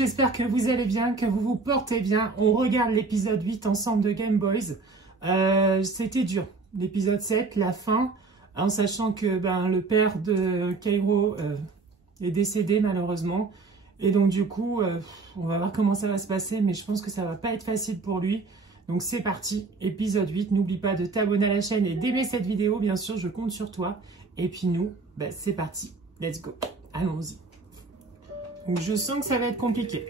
j'espère que vous allez bien, que vous vous portez bien. On regarde l'épisode 8 ensemble de Game Boys. C'était dur, l'épisode 7, la fin, en sachant que le père de Kairo est décédé malheureusement. Et donc du coup, on va voir comment ça va se passer, mais je pense que ça va pas être facile pour lui. Donc c'est parti, épisode 8. N'oublie pas de t'abonner à la chaîne et d'aimer cette vidéo, bien sûr, je compte sur toi. Et puis nous, c'est parti, let's go, allons-y. Donc je sens que ça va être compliqué.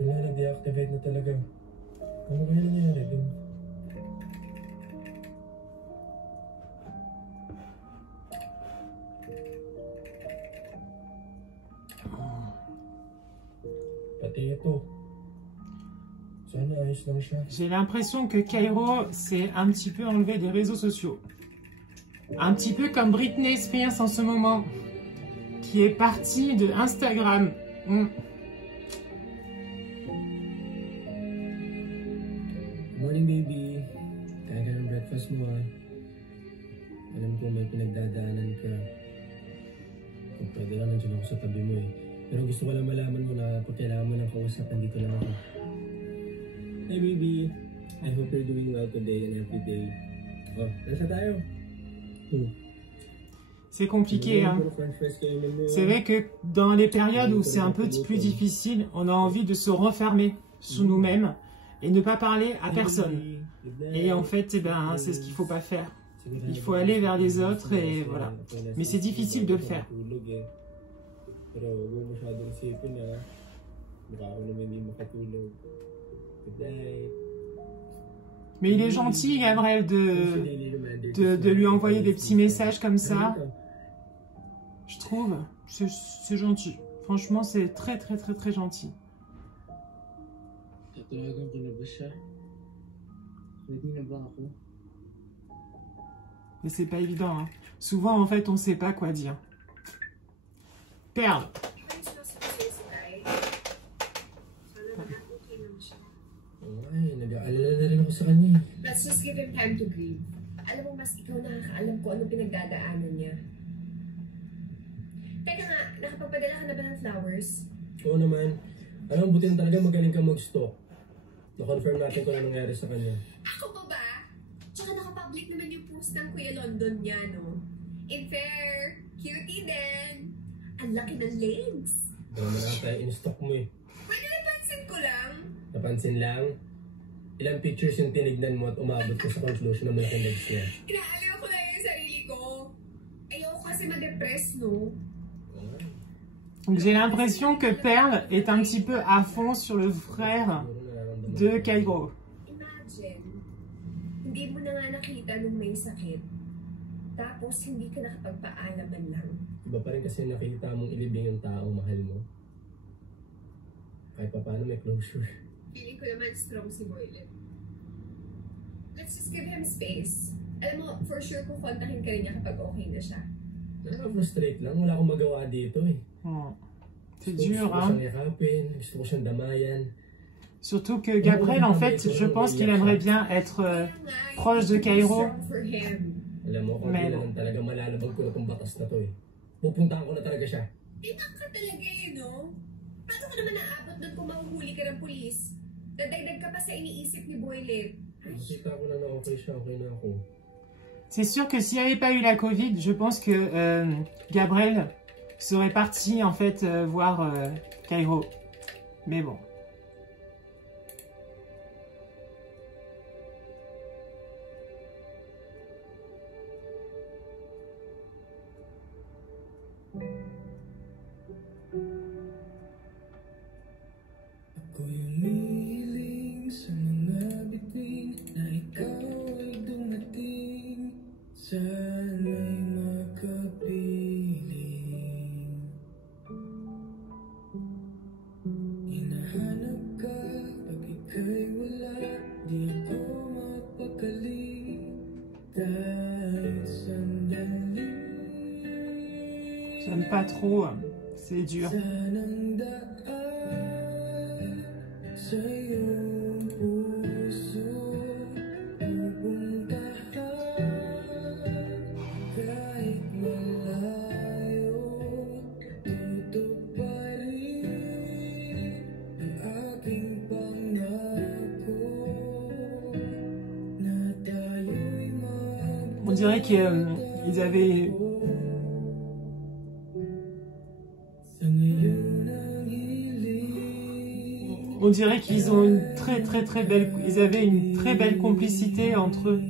Wala, na-deactivate na talaga. Ano kaya nangyari dun? Pati ito. Sana ayos lang siya. J'ai l'impression que Kairo s'est un petit peu enlevé des réseaux sociaux. Un petit peu comme Britney Spears en ce moment, qui est partie de Instagram. Morning, baby. Kain ka ng breakfast mo, ha? Alam ko may pinagdadaanan ka. Kung pwede lang, nandiyan ako sa tabi mo, eh. Pero gusto ko lang malaman mo na pag kailangan mo ng kausap, nandito lang ako. Hey, baby. I hope you're doing well today and every day. Oh, nasa tayo? C'est compliqué, hein. C'est vrai que dans les périodes où c'est un peu plus difficile, on a envie de se renfermer sous nous-mêmes et ne pas parler à personne. Et en fait, c'est ce qu'il ne faut pas faire. Il faut aller vers les autres et voilà. Mais c'est difficile de le faire. Mais il est gentil, Gabriel, de lui envoyer des petits messages comme ça. Je trouve, c'est gentil. Franchement, c'est très, très, très, très gentil. Mais c'est pas évident, hein. Souvent, en fait, on sait pas quoi dire. Perle. Let's just give him time to grieve. Alam mo, mas ikaw nakakaalam ko anong pinagdadaanan niya. Teka nga, nakapagpadala ka na ba ng flowers? Oo naman. Alam mo, buti na talaga magaling ka mag-stalk. Na-confirm natin kung ano nangyari sa kanya. Ako pa ba? Tsaka nakapublic naman yung post ng Kuya London niya, no? In fair, cutie din. Ang laki ng legs. Dama na tayo in-stalk mo, eh. Pwede napansin ko lang. Napansin lang? Ilang pictures yung tinignan mo at umabot ko sa conclusion na malaking legs niya? Inaaliw ko lang yung sarili ko. Ayoko kasi ma-depress, no? J'ai l'impression que Perle est un petit peu à fond sur le frère de Kairo. Imagine, hindi mo na nga nakita nung may sakit. Tapos hindi ka nakapagpaalam man lang. Iba pa rin kasi nakita mong ilibing yung taong mahal mo. Kahit pa paano may closure. Feeling ko naman strong si Boylet. Let's just give him space. Alam mo, for sure kukontakin ka rin niya kapag okay na siya. Nakaka-frustrate lang. Wala akong magawa dito, eh. C'est dur, hein. Gusto ko siyang damayan. Surtout que Gabriel, en fait, je pense qu'il aimerait bien être proche de Kairo. Alam mo, kung kailan talaga malalabag ko na itong batas na to, eh. Pupuntahan ko na talaga siya. Itak ka talaga, eh, no? Paano ka naman naabot doon kung mahuhuli ka ng pulis? Dadagdag ka pa sa iniisip ni Boylet. Nakita ko na okay siya, okay na ako. C'est sûr que s'il n'y avait pas eu la Covid, je pense que Gabriel serait parti en fait voir Kairo. Mais bon. Ako yung nihiling sa mga biting na ikaw ay dumating. Sana'y makapiling. Hinahanap ka pag ika'y wala. Di ako mapakali kahit sandali. J'aime pas trop, c'est dur. Sanang daan sa iyong puso pupuntahan kahit malayo. On dirait qu'ils avaient... On dirait qu'ils ont une très belle... Ils avaient une très belle complicité entre eux.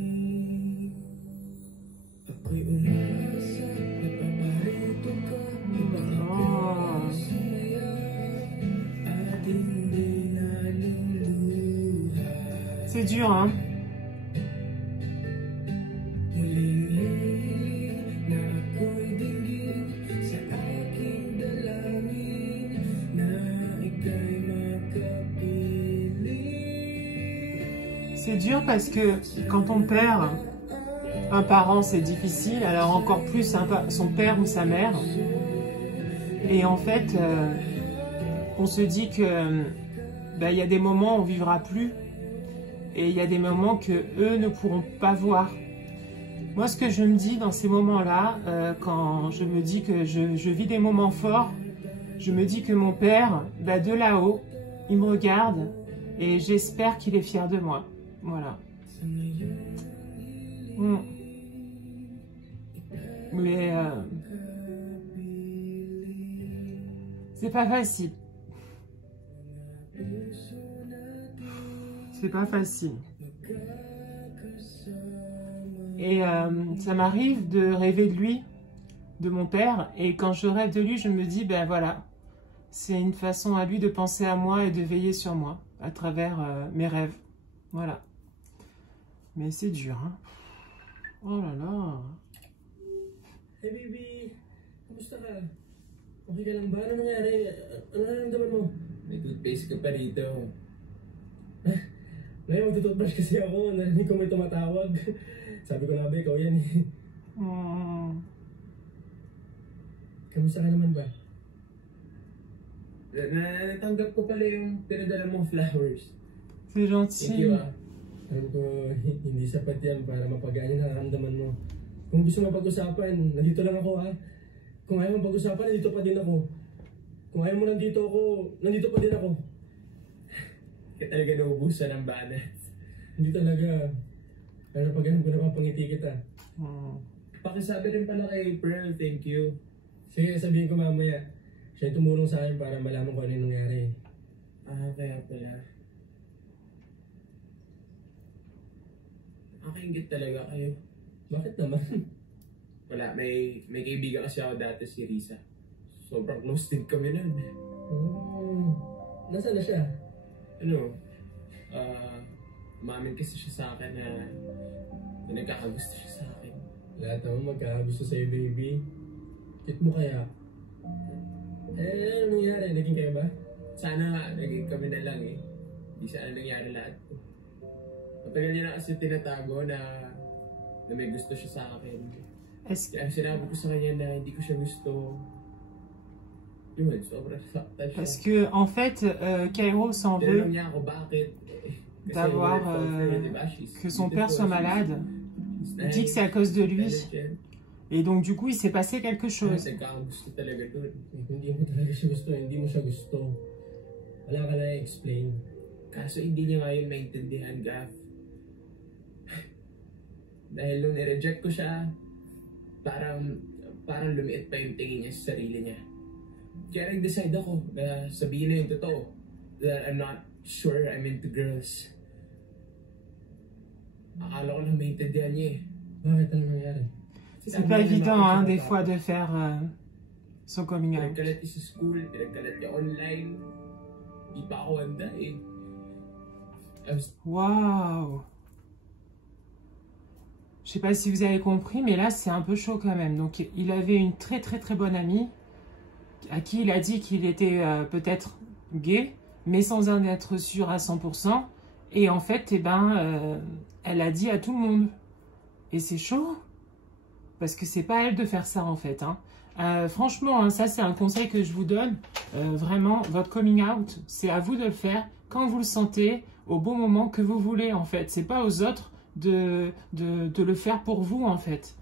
C'est dur, hein? C'est dur parce que quand on perd un parent, c'est difficile, alors encore plus son père ou sa mère. Et en fait, on se dit que il y a des moments où on ne vivra plus et il y a des moments que eux ne pourront pas voir. Moi, ce que je me dis dans ces moments-là, quand je me dis que je vis des moments forts, je me dis que mon père, de là-haut, il me regarde et j'espère qu'il est fier de moi. Voilà. Mais c'est pas facile. C'est pas facile. Et ça m'arrive de rêver de lui, de mon père. Et quand je rêve de lui, je me dis, voilà, c'est une façon à lui de penser à moi et de veiller sur moi à travers mes rêves. Voilà. Mais c'est dur, hein. Oh là là. Hey baby, kamusta ka? Okay ka lang ba? Ano nangyari? Ano nararamdaman mo? May toothpaste ka pa dito. Ngayon, magtutoothbrush kasi ako. Narinig ko may tumatawag. Sabi ko na ba, ikaw yan eh. Kamusta ka naman ba? Natanggap ko pala yung pinadala mong flowers. C'est gentil. Thank you ah. Alam ko, hindi sapat yan para mapagaan yung nararamdaman mo. Kung gusto mo pag-usapan, nandito lang ako ha. Kung ayaw mo pag-usapan, nandito pa din ako. Kung ayaw mo nandito pa din ako. Kaya talaga naubusan ng banat. Hindi talaga. Pero pag ganun ko napapangiti kita. Pakisabi rin pala kay Pearl, thank you. Sige, sabihin ko mamaya. Siya yung tumulong sa akin para malaman ko ano yung nangyari. Kaya pala. Nakaingit talaga kayo. Bakit naman? Wala, may kaibigan kasi ako dati si Risa. Sobrang close din kami nun. Nasaan na siya? Umamin kasi siya sa akin na nagkakagusto siya sa akin. Lahat naman magkakagusto sa'yo, baby. Cute mo kaya? Ano nangyari? Naging kayo ba? Sana nga, naging kami na lang eh. Hindi sana nangyari lahat ko. Matagal niya na kasi tinatago na may gusto siya sa akin. Kaya sinabi ko sa kanya na hindi ko siya gusto. Yun, sobrang sakta siya. Parce que, en fait, Kairo s'en veut niya ako bakit. d'avoir que son père soit malade. Il dit que c'est à cause de lui. Et donc, du coup, il s'est passé quelque chose. Nagkakagusto talaga doon. Hindi mo talaga siya gusto, hindi mo siya gusto. Wala ka na i-explain. Kaso hindi niya ngayon maintindihan, Gav. Dahil nung nireject ko siya, parang lumiit pa yung tingin niya sa sarili niya. Kaya nag-decide ako na sabihin na yung totoo. That I'm not sure I'm into girls. Akala ko lang maintindihan niya eh. Bakit ano nangyari? C'est pas évident, hein, des fois, de faire son coming out. Pinagkalat niya sa school, pinagkalat niya online. Di pa ako handa eh. Waouh! Je sais pas si vous avez compris, mais là, c'est un peu chaud quand même. Donc, il avait une très bonne amie à qui il a dit qu'il était peut-être gay, mais sans en être sûr à 100%. Et en fait, elle a dit à tout le monde. Et c'est chaud, parce que c'est pas à elle de faire ça, en fait. Hein. Franchement, hein, ça, c'est un conseil que je vous donne. Vraiment, votre coming out, c'est à vous de le faire quand vous le sentez, au bon moment que vous voulez, en fait. C'est pas aux autres de le faire pour vous, en fait.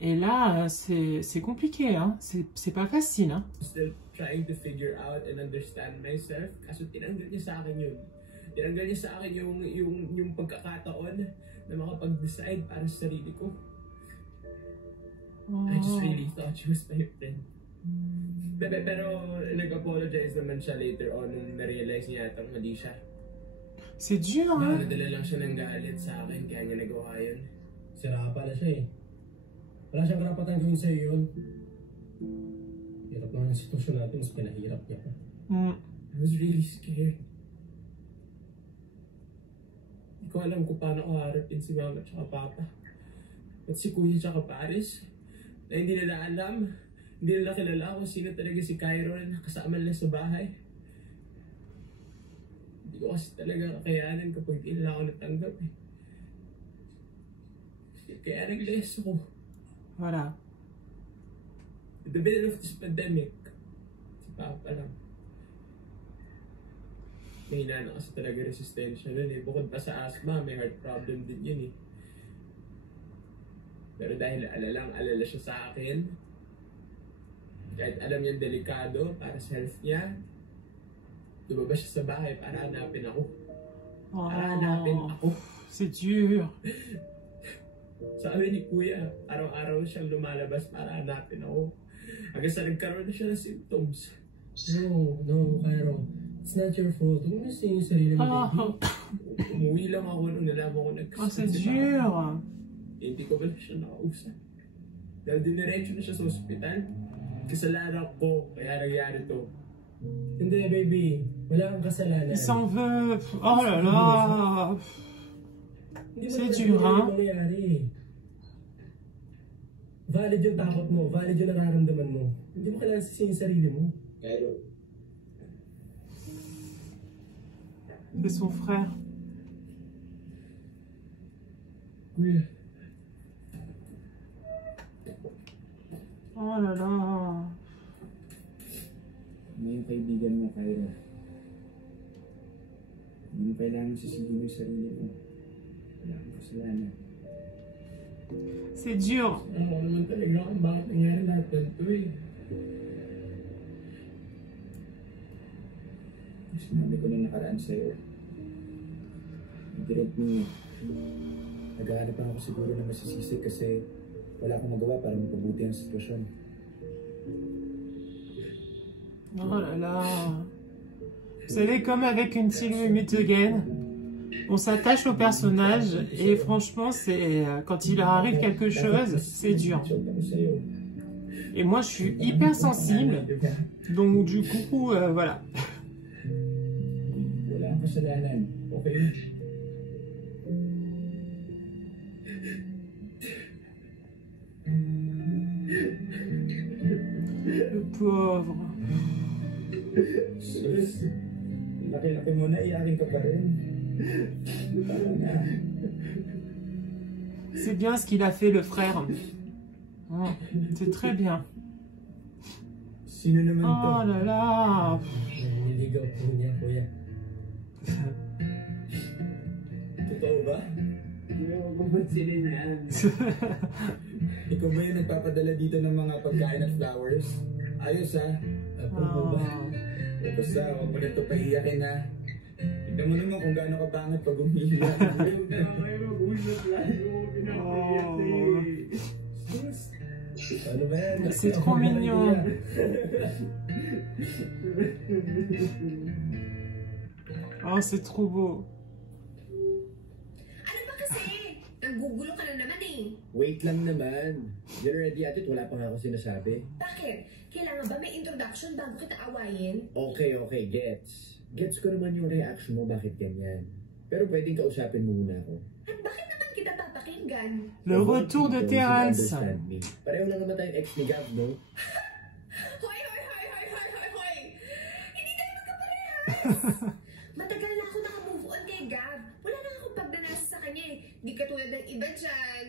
Et là, c'est compliqué, hein. C'est pas facile, hein. Still trying to figure out and understand myself. Kaso tinanggal niya sa akin yun. Tinanggal niya sa akin yung pagkakataon na makapag-decide para sa sarili ko. I just really thought she was my friend. Pero nag-apologize naman siya later on nung na-realize niya yata mali siya. C'est dur, hein? Nadala lang siya ng galit sa akin kaya niya nagawa yun. Sira pala siya eh. Wala siyang karapatan gawin sa'yo yun. Hirap naman ang sitwasyon natin, mas pinahirap niya pa. I was really scared. Hindi ko alam kung paano ko harapin si Mama at Papa. At si Kuya at Paris. Na hindi nila alam. Hindi nila kilala kung sino talaga si Cairo na kasama nila sa bahay. Hindi ko kasi talaga kakayanin kapag hindi nila ako natanggap eh. Kaya nag-less ako. Voilà. In the middle of this pandemic, si Papa lang. Mahina na kasi talaga resistensya nun eh. Bukod pa sa asthma, may heart problem din yun eh. Pero dahil alala siya sa akin, kahit alam niyang delikado para sa health niya, lumabas siya sa bahay para hanapin ako. Para hanapin ako. C'est dur. Sabi ni Kuya, araw-araw siyang lumalabas para hanapin ako. Hanggang sa nagkaroon na siya ng symptoms. No, Cairo. It's not your fault. Huwag mo sa'yo yung sarili mo, baby. Umuwi lang ako nung nalaman ko C'est nagkasakit. dur. Hindi ko ba siya nakausap. Dahil diniretso na siya sa ospital. Kasalanan ko, kaya nangyari to. Hindi, baby. Wala kang kasalanan. Il s'en veut. Oh là là. C'est dur, hein? Mangyayari. Valid yung takot mo. Valid yung nararamdaman mo. Hindi mo kailangan sa'yo yung sarili mo. Cairo. C'est son frère. Kuya. Oh là là. May kaibigan mo, Cairo. Hindi mo kailangan sisihin yung sarili mo. Wala kang kasalanan. C'est dur. Ako naman talaga kung bakit nangyari lahat ito eh. Sinabi ko nung nakaraan sa'yo. Direct mo. Naghahanap ako siguro na masisisi kasi wala akong magawa para mapabuti ang sitwasyon. Oh là là. Vous savez, comme avec une Sylvie Mutegan, on s'attache au personnage et franchement, c'est quand il leur arrive quelque chose, c'est dur. Et moi, je suis hyper sensible, donc du coup, voilà. Wala kang kasalanan. Okay? Le pauvre. Sus, laki-laki mo na, iyakin ka pa rin. Tara na. C'est bien ce qu'il a fait, le frère. Oh, c'est très bien. Sino naman to? Oh là là. Niligaw po niya, kuya. Totoo ba? Kuya, huwag mo pansinin yan. Ikaw ba yung nagpapadala dito ng mga pagkain at flowers? Ayos ha? Approve ba? O basta, huwag mo nito pahiyakin ha. Tignan mo naman kung gaano ka pangit pag umiiyak. Ano ba yan? C'est trop mignon. Oh, c'est trop beau. Ano ba kasi? Nanggugulo ka na naman eh. Wait lang naman. You're ready at it, wala pa nga ako sinasabi. Bakit? Kailangan ba may introduction bago kita awayin? Okay, gets. Gets ko naman yung reaction mo, bakit ganyan. Pero pwedeng kausapin mo muna ako. At bakit naman kita papakinggan? Le retour de Terrence. Understand me. Pareho lang naman tayong ex ni Gav, no? Hoy! Hindi tayo magkaparehas! Matagal na ako naka-move on kay Gab. Wala na akong pagnanasa sa kanya eh. Di katulad ng iba dyan.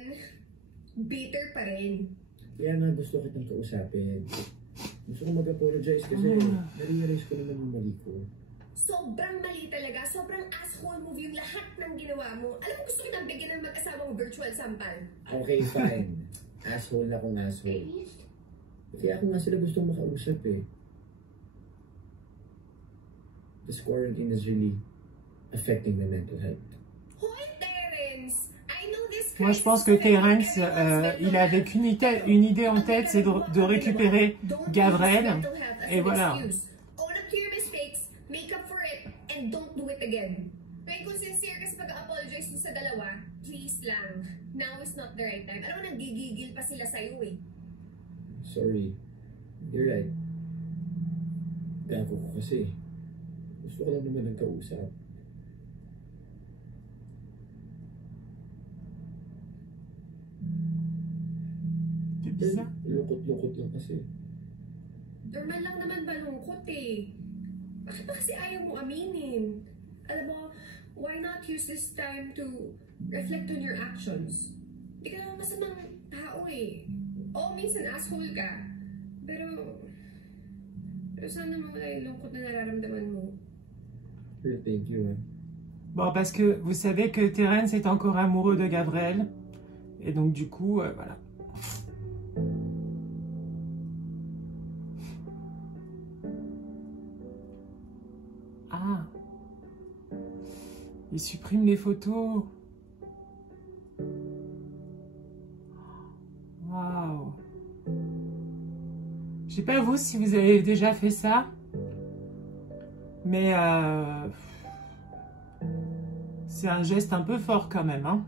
Bitter pa rin. Kaya nga gusto kitang kausapin. Gusto ko mag-apologize kasi na-realize ko naman yung mali ko. Sobrang mali talaga. Sobrang asshole move yung lahat ng ginawa mo. Alam mo, gusto kitang bigyan ng mag-asawang virtual sampal. Okay, fine. Asshole na kung asshole. Kaya ako nga sila gustong makausap eh. This quarantine is really affecting my mental health. Hoy, Terrence! I know this Moi, je pense que Terrence, il avait une idée en tête, c'est de récupérer Gavrel. Et voilà. Own up to your mistakes, make up for it, and don't do it again. Kaya kung sincere ka sa pag-apologize sa dalawa, please lang. Now is not the right time. Alam mo, nagigigil pa sila sa'yo eh. Sorry. You're right. Gago ko kasi. Gusto ko lang naman nagkausap. Lukot-lukot lang kasi. Normal lang naman malungkot eh. Bakit ba kasi ayaw mo aminin? Alam mo, why not use this time to reflect on your actions? Hindi ka naman masamang tao eh. Oo, minsan asshole ka. Pero sana mawala yung lungkot na nararamdaman mo. Sure, thank you, man. Bon, parce que vous savez que Terrence est encore amoureux de Gavrel. Et donc, du coup, voilà. Ah. Il supprime les photos. Waouh. Je sais pas vous si vous avez déjà fait ça. Mais c'est un geste un peu fort quand même, hein.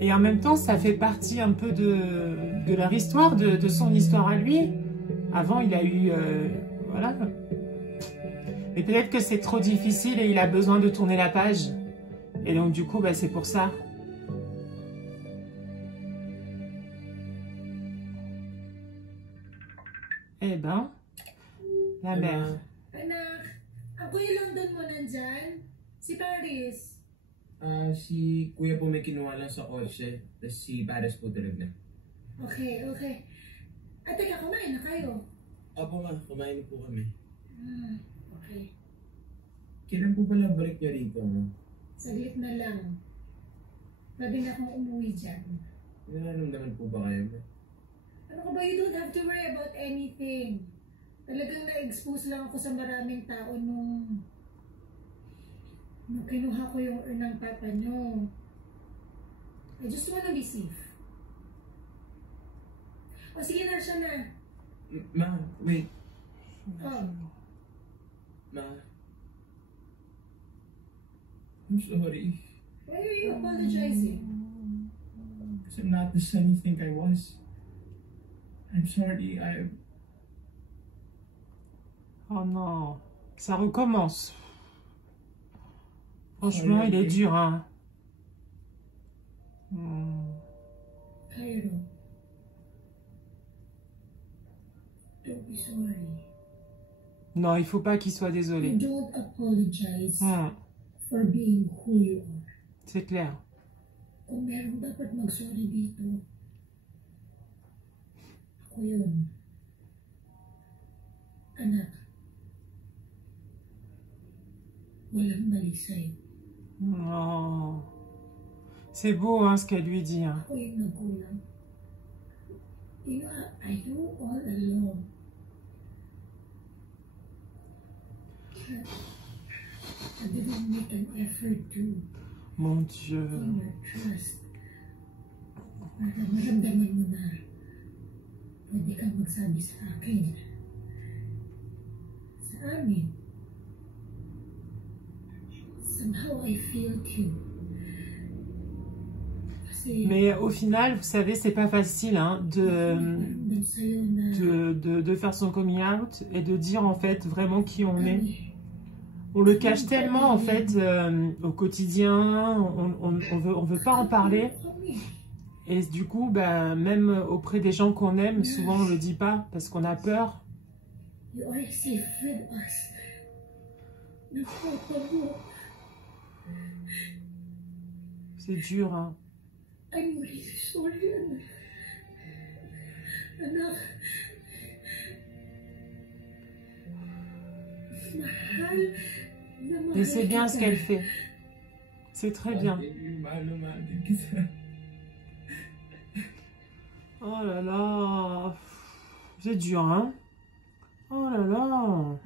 Et en même temps, ça fait partie un peu de leur histoire, de son histoire à lui. Avant, il a eu... voilà. Mais peut-être que c'est trop difficile et il a besoin de tourner la page. Et donc, du coup, bah, c'est pour ça. Eh ben, la mère. Anak, ako yung London mo nandyan? Si Paris. Si Kuya po may kinuha lang sa kotse, tapos si Paris po tulog na. Okay, okay. At teka, kumain na kayo? Opo ma, kumain po kami. Okay. Kailan po pala balik niyo rito, ma? Saglit na lang. Pwede na akong umuwi dyan. Nararamdaman po ba kayo, ma? Ano ka ba? You don't have to worry about anything. Talagang na-expose lang ako sa maraming tao nung kinuha ko yung ng papa nyo. I just wanna be safe. O sige na, siya na. Ma, wait. Oh. Ma. I'm sorry. Why are you apologizing? Because I'm not the son you think I was. I'm sorry, Oh non, ça recommence. Franchement, il est dur, hein. Cairo, don't be sorry. Non, il faut pas qu'il soit désolé. Don't apologize for being who you are. C'est clair. Kung meron dapat mag-sorry dito, ako yun. Anak, walang mali sa'yo. Oh. C'est beau, hein, ce qu'elle lui dit. Hein. Ako yung nagkulang. You know, I know all along. I didn't make an effort to Mon Dieu. gain your trust. Para maramdaman mo na pwede kang magsabi sa akin. Sa amin. Somehow I feel you. Mais au final, vous savez, c'est pas facile hein, de faire son coming out et de dire en fait vraiment qui on est. On le cache tellement en fait au quotidien, on veut pas en parler. Et du coup, bah, même auprès des gens qu'on aime, souvent on le dit pas parce qu'on a peur. C'est dur, hein. I'm really sorry, anak. Et c'est bien ce qu'elle fait. C'est très bien. Oh là là. C'est dur, hein? Oh là là!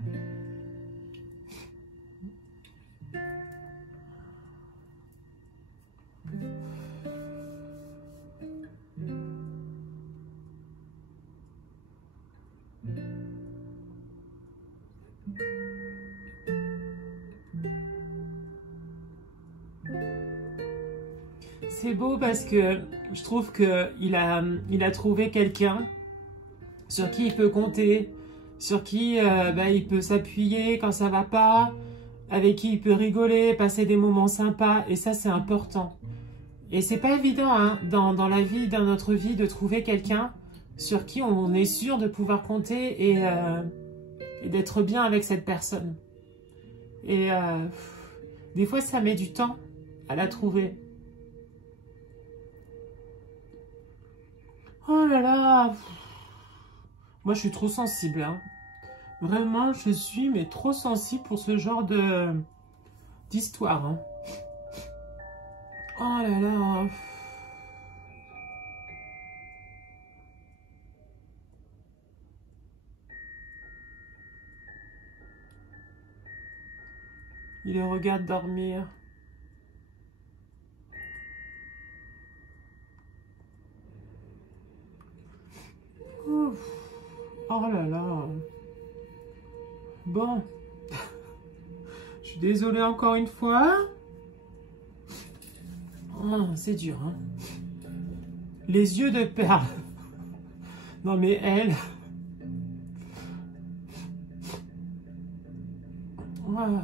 C'est beau parce que je trouve qu'il a trouvé quelqu'un sur qui il peut compter, sur qui il peut s'appuyer quand ça va pas, avec qui il peut rigoler, passer des moments sympas, et ça c'est important. Et c'est pas évident hein, dans notre vie de trouver quelqu'un sur qui on est sûr de pouvoir compter et d'être bien avec cette personne. Et des fois ça met du temps à la trouver. Oh là là! Moi, je suis trop sensible. Hein. Vraiment, je suis mais trop sensible pour ce genre d'histoire. Hein. Oh là là! Il le regarde dormir. Ouf. Oh là là. Bon. Je suis désolée encore une fois. Oh, c'est dur, hein. Les yeux de perle. Non mais elle... Wow.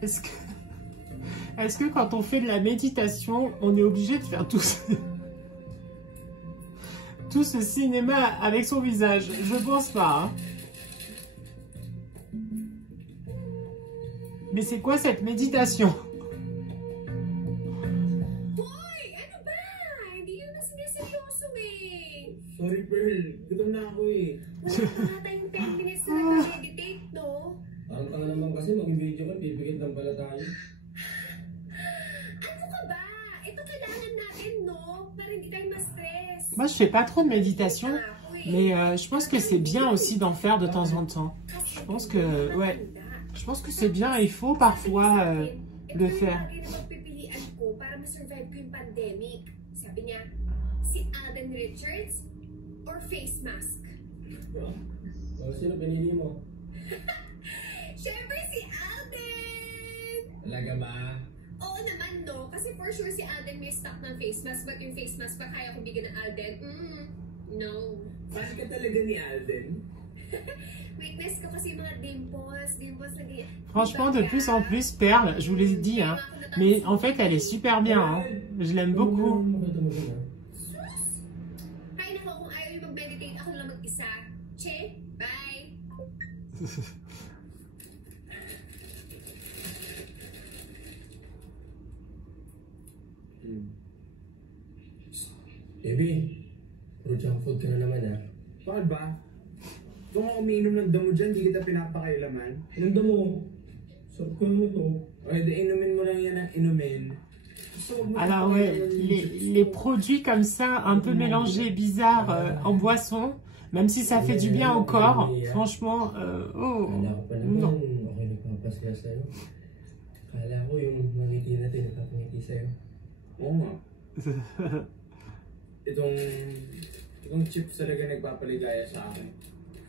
Est-ce que quand on fait de la méditation, on est obligé de faire tout ce cinéma avec son visage? Je pense pas. Hein. Mais c'est quoi cette méditation? Hoy! Ano ba? Hindi yun na siniseryoso eh. Sorry, Pearl. Gutom na ako eh. Wala pa tayong 10 minutes na nag-meditate, no? Ang tanga naman kasi mag-video ka, pipikit lang pala tayo. Ano ka ba? Ito kailangan natin, no? Para hindi tayo ma-stress. Moi, je fais pas trop de méditation, mais je pense que c'est bien aussi d'en faire de temps en temps. Je pense que, ouais, je pense que c'est bien, il faut parfois le faire. Para ma-survive ko yung pandemic. Sabi niya, si Alden Richards or face mask? Sino pinili mo? Siyempre si Alden! Talaga ba? Oo naman, no? Kasi for sure si Alden may stock ng face mask, but yung face mask pa kaya kong bigyan ng Alden? No. Fan ka talaga ni Alden? Weakness ko kasi mga dimples lagi. Franchement, de plus en plus, Perle, je vous l'ai dit, hein, mais en fait, elle est super bien. Hein. Je l'aime beaucoup. Sus! Ay nako, kung ayaw yung mag-meditate, ako lang mag-isa. Che, bye! Baby, puro junk food ka na naman ah. Bakit ba? Kung ako umiinom ng damo dyan, di kita pinapakailaman. Anong damo? Sarap ko naman to. O, di inumin mo lang yan ang inumin. Alors ouais, les produits comme ça, un peu mélangés, bizarres, en boisson, même si ça fait du bien au corps, franchement, oh, non. Okay, nagpapasaya sa'yo. Kala ko yung mangiti natin, nagpapangiti sa'yo. Oo nga. Itong chips talaga nagpapaligaya sa akin.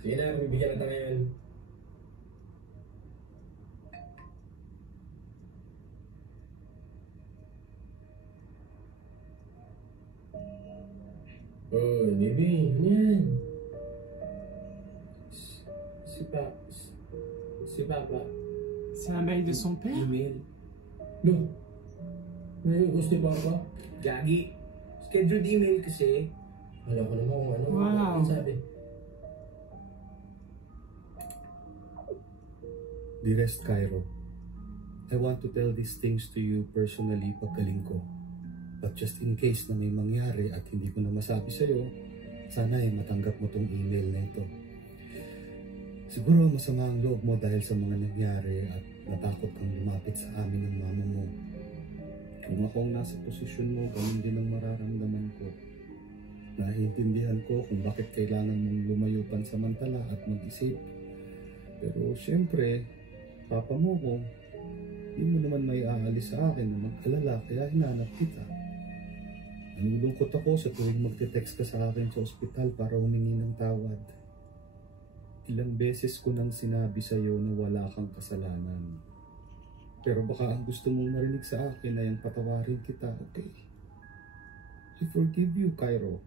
Sige na, bibigyan na tayo ngayon. Oh, baby, ano yan? Si Papa. C'est un mail de son père? Email. No. Ano gusto ni Papa? Gagi. Scheduled email kasi. Wala ko naman kung ano. Wow. Ano sabi? Dearest Cairo, I want to tell these things to you personally paggaling ko. But just in case na may mangyari at hindi ko na masabi sa'yo, sana ay matanggap mo tong email na ito. Siguro masama ang loob mo dahil sa mga nangyari at natakot kang lumapit sa amin ng mama mo. Kung ako ang nasa posisyon mo, ganun din ang mararamdaman ko. Naiintindihan ko kung bakit kailangan mong lumayo pansamantala at mag-isip. Pero syempre, papa mo ko, hindi mo naman may aalis sa akin na mag-alala kaya hinanap kita. Nalulungkot ako sa tuwing magte-text ka sa akin sa ospital para humingi ng tawad. Ilang beses ko nang sinabi sa iyo na wala kang kasalanan. Pero baka ang gusto mong marinig sa akin ay ang patawarin kita, okay? I forgive you, Cairo.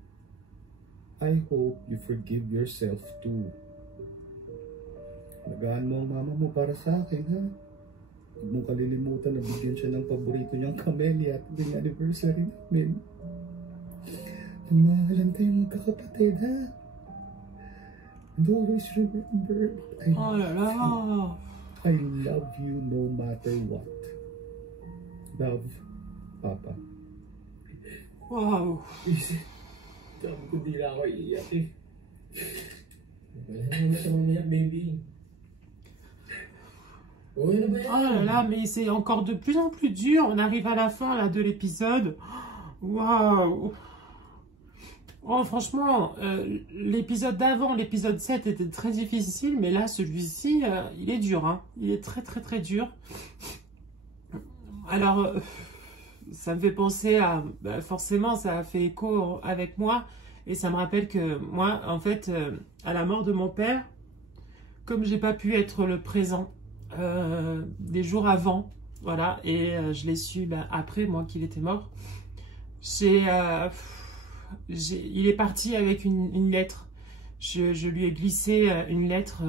I hope you forgive yourself too. Nagaan mo ang mama mo para sa akin, ha? Huwag mong kalilimutan na bigyan siya ng paborito niyang camellia at yung anniversary namin. Namahalan tayong magkakapatid, ha? And always remember, I love you no matter what. Love, Papa. Wow. Sabi ko di na ako iiyak eh. Wala naman sa mamaya, baby. Oh là là, mais c'est encore de plus en plus dur. On arrive à la fin là, de l'épisode. Waouh. Oh, franchement, l'épisode d'avant, l'épisode 7 était très difficile, mais là, celui-ci, il est dur. Hein. Il est très, très, très dur. Alors, ça me fait penser à... Bah, forcément, ça a fait écho avec moi. Et ça me rappelle que moi, en fait, à la mort de mon père, comme j'ai pas pu être le présent des jours avant, voilà, et je l'ai su après, moi, qu'il était mort, il est parti avec une lettre. Je lui ai glissé une lettre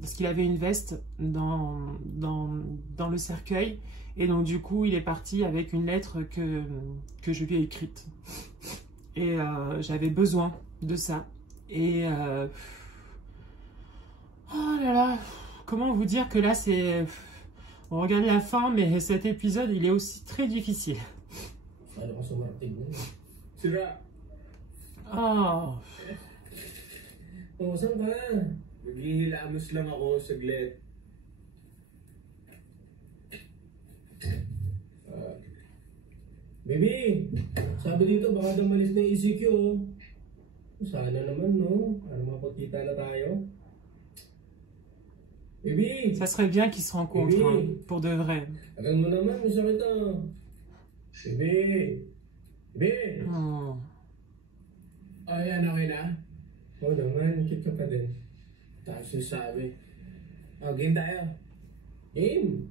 parce qu'il avait une veste dans le cercueil. Et donc du coup, il est parti avec une lettre que je lui ai écrite. Et j'avais besoin de ça. Et oh là là, comment vous dire que là, c'est... On regarde la fin, mais cet épisode, il est aussi très difficile. Oh. Oh, saan ka? Naghihilamos lang ako saglit. Baby, sabi dito baka dumalis na yung ECQ. Sana naman, no? Para mapagkita na tayo. Baby! Ça serait bien qu'ils se rencontrent, hein, pour de vrai. Agal mo naman, masakit ah. Baby! Baby! Oh. Ayan, okay na? Oo naman, kit ka pa din. Tapos yung sabi. Oh, game tayo. Game?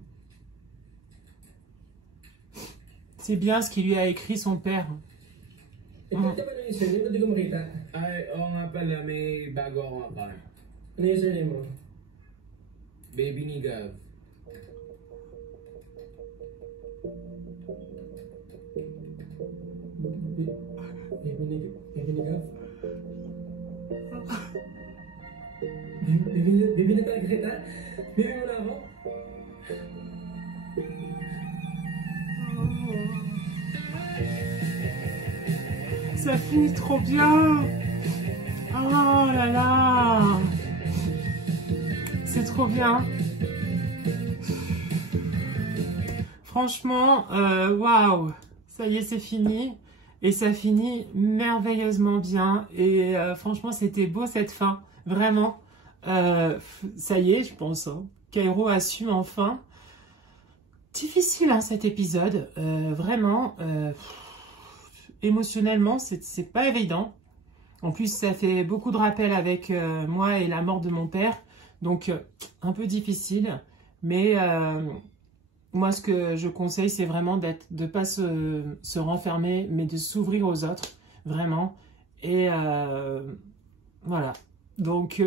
C'est bien ce qu'il lui a écrit son père. Ito ba na yung surname? Hindi ko makita. Ay, oo nga pala, may bago akong account. Ano yung surname mo? Baby Nigav. Baby Nigav? Baby na talaga kita? Baby mo na ako? Ça finit trop bien. Oh là là. C'est trop bien. Franchement, waouh. Ça y est, c'est fini. Et ça finit merveilleusement bien. Et franchement, c'était beau cette fin. Vraiment. Ça y est, je pense. Hein. Cairo a su enfin. Difficile, hein, cet épisode. Vraiment. Émotionnellement, c'est pas évident. En plus, ça fait beaucoup de rappels avec moi et la mort de mon père. Donc, un peu difficile. Mais moi, ce que je conseille, c'est vraiment de ne pas se renfermer, mais de s'ouvrir aux autres. Vraiment. Et voilà. Donc,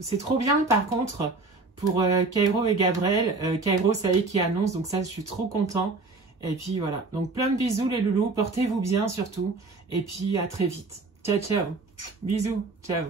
c'est trop bien, par contre, pour Cairo et Gabriel. Cairo, ça y est, qui annonce. Donc ça, je suis trop content. Et puis voilà, donc plein de bisous les loulous, portez-vous bien surtout, et puis à très vite. Ciao, ciao, bisous, ciao.